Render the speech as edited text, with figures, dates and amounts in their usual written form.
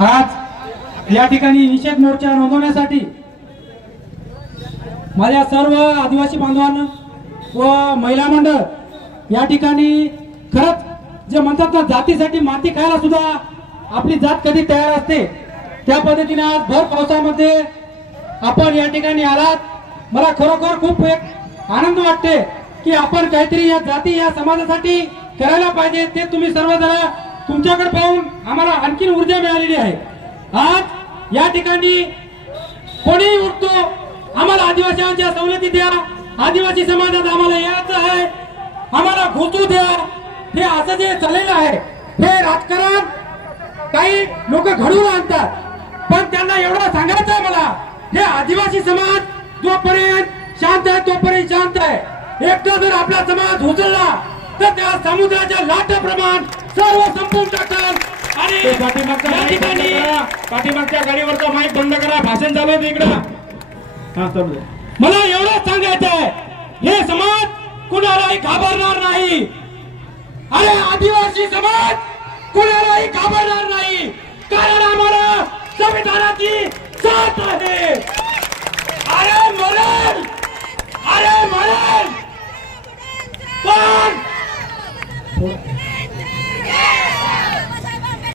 आज या ठिकाणी निषेध मोर्चा नोंदवण्यासाठी माझ्या सर्व आदिवासी बांधवांना व महिला मंडळ या ठिकाणी खरंच जे म्हणतात ना जातीसाठी माती खायला सुद्धा आपली जात कधी तयार असते त्या पद्धतीने आज भर पावसामध्ये आपण या ठिकाणी आलात। मला खरोखर खूप एक आनंद वाटते की आपण काहीतरी या जाती या समाजासाठी करायला पाहिजे। ते तुम्ही सर्वजण तुमच्याकडे पाहून आम्हाला आणखी ऊर्जा मिळालेली आहे। आज या ठिकाणी कोणी उठतो आम्हाला आदिवासींच्या सवलती द्या, आदिवासी समाजात आम्हाला यायचं आहे, आम्हाला घुसू द्या, हे असं जे चाललेलं आहे हे राजकारण काही लोक घडवून आणतात। पण त्यांना एवढं सांगायचं आहे मला, हे आदिवासी समाज जोपर्यंत शांत आहे तोपर्यंत शांत आहे। एकदा जर आपला समाज उचलला तर त्या समुद्राच्या लाटाप्रमाण सर्व संपून टाकल। आणि पाठीमागच्या गाडीवरचा माईक बंद करा, भाषण चालू आहे इकडं। मला एवढंच सांगायचं आहे, हे समाज कुणालाही घाबरणार नाही। अरे आदिवासी समाज कुणालाही घाबरणार नाही, कारण आम्हाला संविधानाची साथ आहे। अरे मरेल